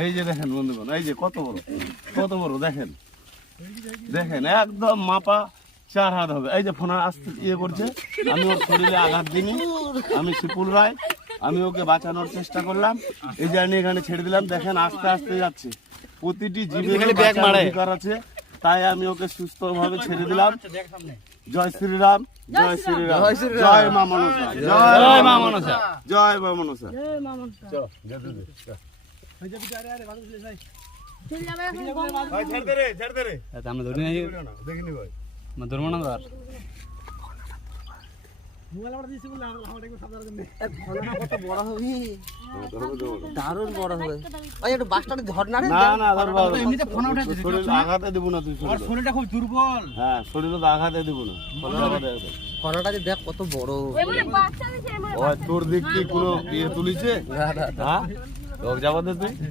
এই যে দেখেন বন্ধুগণ, এই যে কত বড় দেখেন দেখেন, একদম মাপা 4 হাত হবে। এই যে ফোনা আসতে ইয়ে করছে, আমি ওর শরীরে আঘাত দিইনি, আমি শিপুল রায়, আমি ওকে বাঁচানোর চেষ্টা করলাম। এই যে আমি এখানে ছেড়ে দিলাম, দেখেন আস্তে আস্তে যাচ্ছে। প্রতিটি জীবের বাঁচার অধিকার আছে, তাই আমি ওকে সুস্থভাবে ছেড়ে দিলাম। জয় শ্রীরাম, জয় শ্রীরাম, জয় মা মনসা, জয় মা মনসা, জয় মা মনসা। চলো আমরা ধরি নাই, দেখিনি ভাই ধরবো না। দারুণ বড় হবে ভাই, একটু বাসটাতে ঝর্ণা রে। না না ধরবো, শরীরে আঘাতে দেব না, তুই শরীরটা খুব দুর্বল। হ্যাঁ, শরীরে তো আঘাতে দেব না। ফলাটা দেখ কত বড়। তোর দিক কি কোনো ইয়ে তুলিছে? হ্যাঁ, লোক যাবাতে তুই